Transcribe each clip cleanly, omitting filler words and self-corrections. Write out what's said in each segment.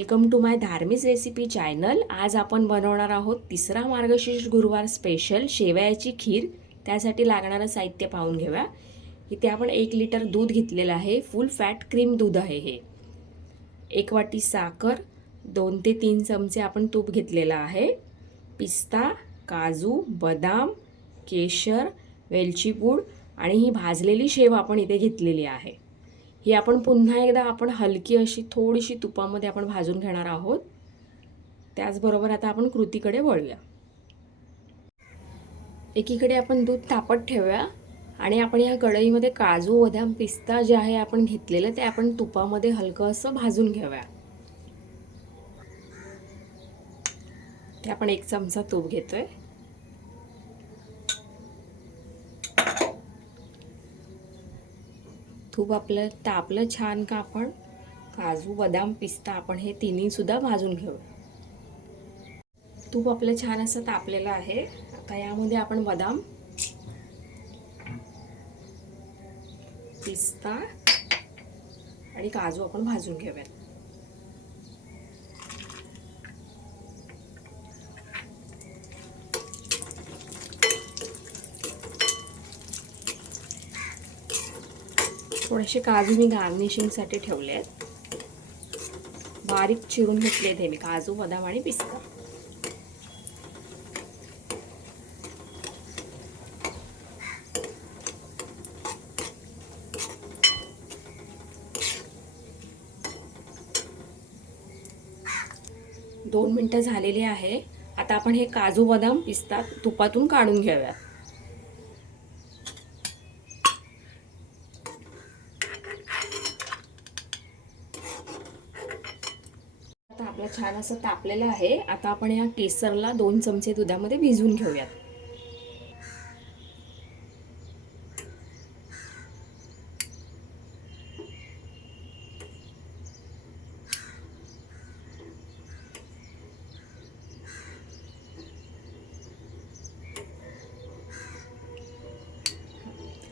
Welcome to माय धार्मिक recipe channel. आज आपण बनवणार आहोत तिसरा मार्गशीर्ष गुरुवार स्पेशल शेवयाची खीर। त्यासाठी लागणारं साहित्य पाहून घेऊया। इथे आपण 1 लिटर दूध घेतलेलं आहे। फुल फॅट क्रीम दूध आहे हे। 1 वाटी साखर, 2 ते 3 चमचे आपण तूप घेतलेलं आहे। पिस्ता, काजू, बदाम, केशर, वेलची पूड आणि ही भाजलेली शेव आपण इथे घेतलेली आहे। ही आपण पुन्हा एकदा हलकी अशी थोडीशी तुपामध्ये आपण भाजून घेणार आहोत। त्याचबरोबर आता आपण कृतीकडे वळूया। एकीकडे आपण दूध तापत ठेवूया आणि आपण या कढईमध्ये काजू, बदाम, पिस्ता जे आहे आपण घेतलेलं ते आपण तुपामध्ये हलकं असं भाजून घेऊया। ते आपण 1 चमचा तूप घेतोय। तूप आपलं तापलं छान का आपण काजू, बदाम, पिस्ता आपण हे तिन्ही सुद्धा भाजून घेऊ। तूप आपलं छान असं तापलेलं आहे। आता यामध्ये आपण बदाम, पिस्ता आणि काजू आपण भाजून घेऊया। थोडेसे काजू मी गार्निशिंगसाठी ठेवले आहेत। बारीक चिरून घेतले ते मी काजू, बदाम आणि पिस्ता। दोन मिनिटं झालेली आहे। आता आपण हे काजू, बदाम, पिस्ता तुपातून काढून घेऊया। आता आपलं छान असं तापलेलं आहे। आता आपण या केसरला 2 चमचे दुधामध्ये भिजवून घेऊयात।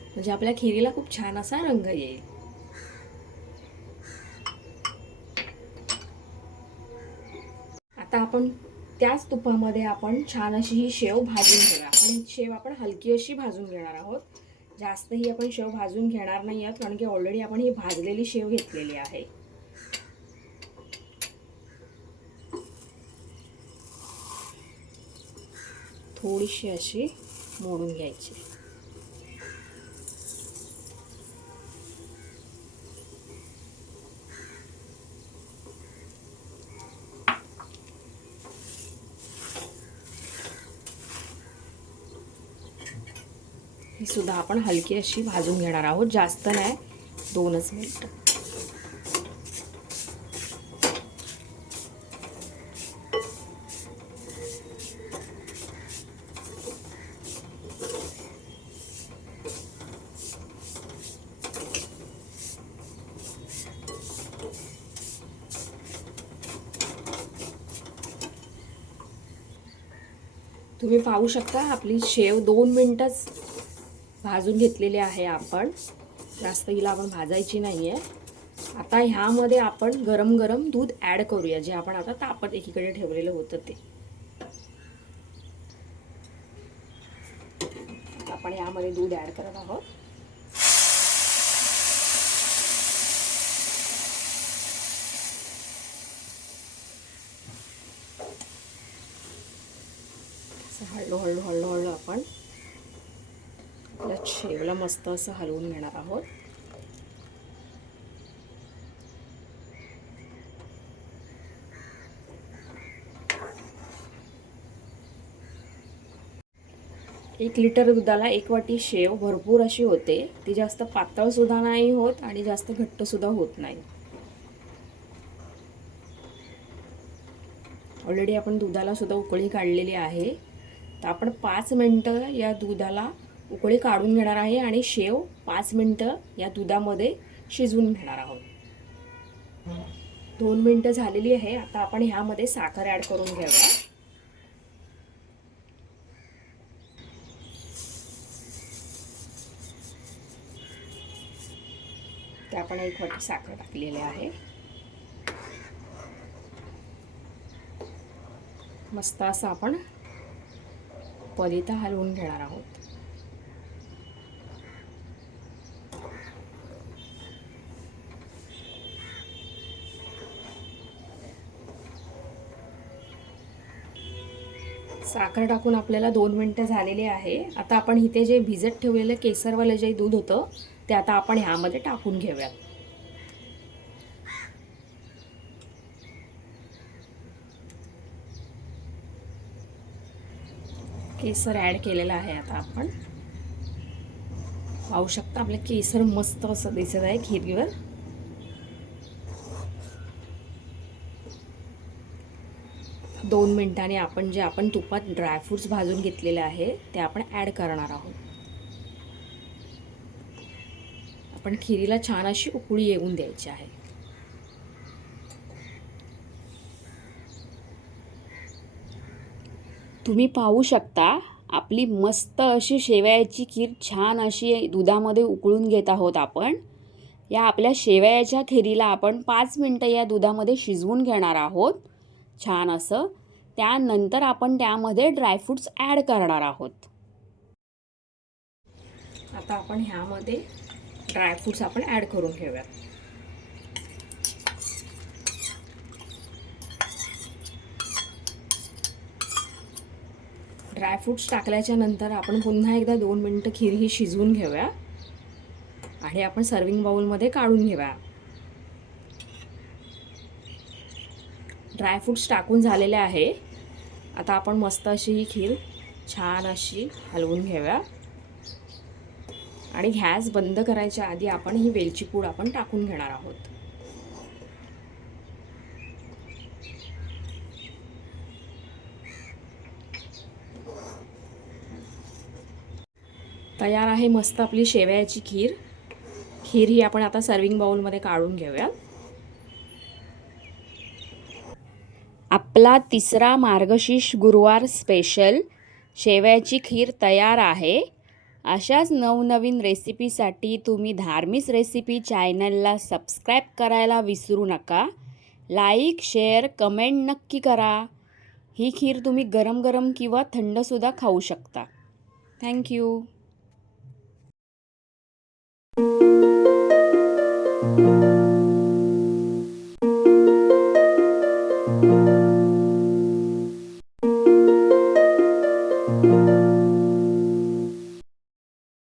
म्हणजे आपल्या खिरीला खूप छान असा रंग येईल। आता आपण त्याच तुपामध्ये आपण छान अशी ही शेव भाजून घेऊया। आपण शेव हलकी अशी भाजून घेणार आहोत। जास्त ही आपण शेव भाजून घेणार नाही आहोत, कारण की ऑलरेडी आपण ही भाजलेली शेव घेतलेली आहे। थोडीशी अशी मोडून घ्यायची। ही सुद्धा आपण हलकी अशी भाजून घेणार आहोत, जास्त नाही, 2च मिनिट। तुम्ही पाहू शकता आपली शेव 2 मिनिटच भाजून घेतलेली आहे आपण। जास्त हिला आपण भाजायची नाहीये। आता ह्यामध्ये आपण गरम गरम दूध ऍड करूया, जे आपण आता तापत एकीकडे ठेवलेलं होतं ते। आपण यामध्ये दूध ऍड करत आहोत। हळूहळू हळूहळू आपण शेवला मस्त असं हलवून घेणार आहोत। एक लिटर दुधाला 1 वाटी शेव भरपूर अशी होते। ती जास्त पातळ सुद्धा नाही होत आणि जास्त घट्ट सुद्धा होत नाही। ऑलरेडी आपण दुधाला सुद्धा उकळी काढलेली आहे। तर आपण 5 मिनिटं या दुधाला उकळी काढून घेणार आहे आणि शेव 5 मिनिटं या दुधामध्ये शिजवून घेणार आहोत। 2 मिनिटं झालेली आहे। आता आपण ह्यामध्ये साखर ऍड करून घेऊया। ते आपण 1 वाटी साखर टाकलेली आहे। मस्त असं आपण पलिता हलवून घेणार आहोत. साखर टाकून आपल्याला 2 मिनिटं झालेली आहे. आता आपण इथे जे भिजत ठेवलेलं केसरवालं जे दूध होतं ते आता आपण ह्यामध्ये टाकून घेऊयात. केसर ॲड केलेलं आहे. आता आपण पाहू शकता आपलं केसर मस्त असं दिसत आहे खिरीवर. दोन मिनिटांनी आपण जे तुपात ड्रायफ्रूट्स भाजून घेतलेले आहे ते आपण ॲड करणार आहोत. आपण खिरीला छान अशी उकळी येऊन द्यायची आहे. तुम्ही पाहू शकता आपली मस्त अशी शेवयाची खीर छान अशी दुधामध्ये उकळून घेत आहोत आपण. या आपल्या शेवयाच्या खिरीला आपण 5 मिनिटं या दुधामध्ये शिजवून घेणार आहोत छान असं. त्यानंतर आपण त्यामध्ये ड्रायफ्रूट्स ॲड करणार आहोत. आता आपण ह्यामध्ये ड्रायफ्रूट्स आपण ॲड करून घेऊयात. ड्रायफ्रूट्स टाकल्याच्या नंतर आपण पुन्हा एकदा 2 मिनिटं खीर ही शिजवून घेऊया आणि आपण सर्विंग बाउलमध्ये काढून घेऊया. ड्रायफ्रूट्स टाकून झालेले आहे. आता आपण मस्त अशी ही खीर छान अशी हलवून घेऊया आणि गॅस बंद करायच्या आधी आपण ही वेलची पूड आपण टाकून घेणार आहोत. तयार आहे मस्त आपली शेवयाची खीर. खीर ही आपण आता सर्विंग बाउलमध्ये काढून घेऊया. आपला तिसरा मार्गशीर्ष गुरुवार स्पेशल शेवयाची खीर तयार आहे. अशाच नवनवीन रेसिपीसाठी तुम्ही धार्मिक रेसिपी चॅनलला सबस्क्राईब करायला विसरू नका. लाईक, शेअर, कमेंट नक्की करा. ही खीर तुम्ही गरम गरम किंवा थंडसुद्धा खाऊ शकता. थँक्यू.